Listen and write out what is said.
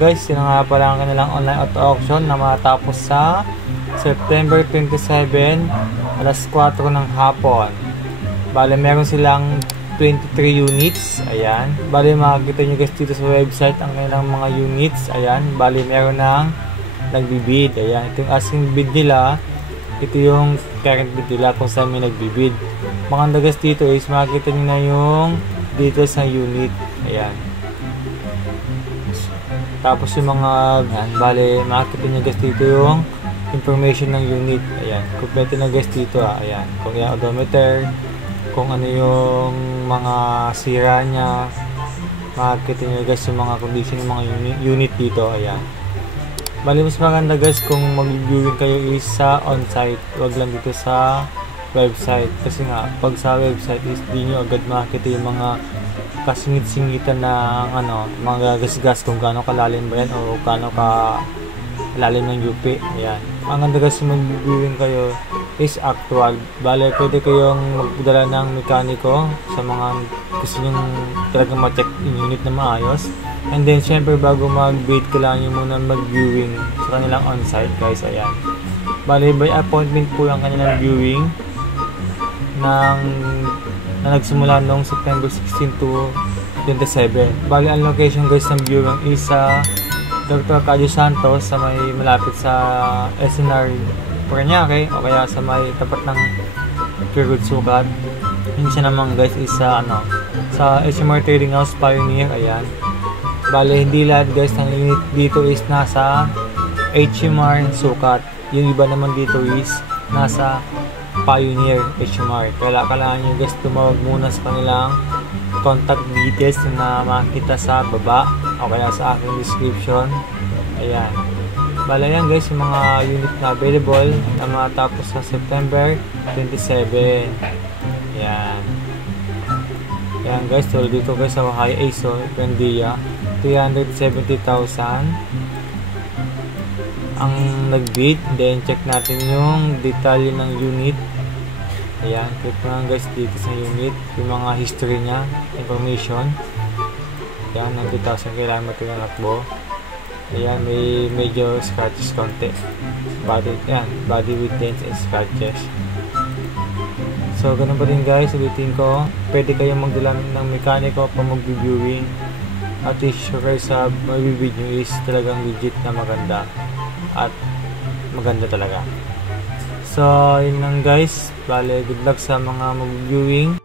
guys, yun nga pala ang kanilang online auto auction na matapos sa September 27 alas 4 ng hapon. Bale meron silang 23 units. Ayan, bale makikita nyo guys dito sa website ang kanilang mga units. Ayan, bale meron ng nagbibid. Ayan, ito yung asking bid nila, ito yung current bid nila kung saan may nagbibid. Maganda guys dito is makikita nyo na yung details ng unit. Ayan, tapos yung mga bale makikita nyo guys dito yung information ng unit. Ayan, kompleto na guys dito. Ayan, kung yung odometer, kung ano yung mga sira nya, makikita nyo guys yung mga condition ng mga unit dito. Ayan, bali mas maganda guys kung mag-viewing kayo is sa on-site, wag lang dito sa website, kasi nga pag sa website is di nyo agad makikita yung mga kasingit-singitan ng mga gasgas kung gaano kalalim ba yan o gaano ka lalim ng UP. Ayan, ang ganda guys mag-viewing kayo is actual. Bale pwede kayong magdala ng mekaniko sa mga gusto nyo talagang ma-check yung unit na maayos, and then syempre bago mag-bid kailangan nyo muna mag-viewing sa kanilang on-site guys. Ayan, bale by appointment po yung kanilang viewing na nagsimula noong September 16 to 27. Bali ang location guys ng viewing is sa Dr. Cadio Santos sa may malapit sa SNR Parañaque o kaya sa may tapat ng Purwood Sukat. Yung siya naman guys is sa sa HMR Trading House Pioneer. Ayan, bali hindi lahat guys ng unit dito is nasa HMR Sukat, yung iba naman dito is nasa Pioneer HMR. Kailangan nyo guys tumawag muna sa kanilang contact details na makikita sa baba o kaya sa aking description. Ayan, bala yan guys yung mga unit na available na matapos sa September 27. Ayan, ayan guys, so dito guys sa High ASO Pendia 370,000 ang nagbid. Then check natin yung detalye ng unit. Ayan, click na guys dito sa unit yung mga history nya, information. Ayan, ng 2,000 km ng lakbo. Ayan, may medyo scratches konti. Body with dents and scratches. So ganun pa din guys, ulitin ko, pwede kayong magdala ng mekaniko pa mag-viewing at i-sure kayo sa mag-video nyo is talagang legit na maganda at maganda talaga. So yun lang guys, bale good luck sa mga mag-viewing.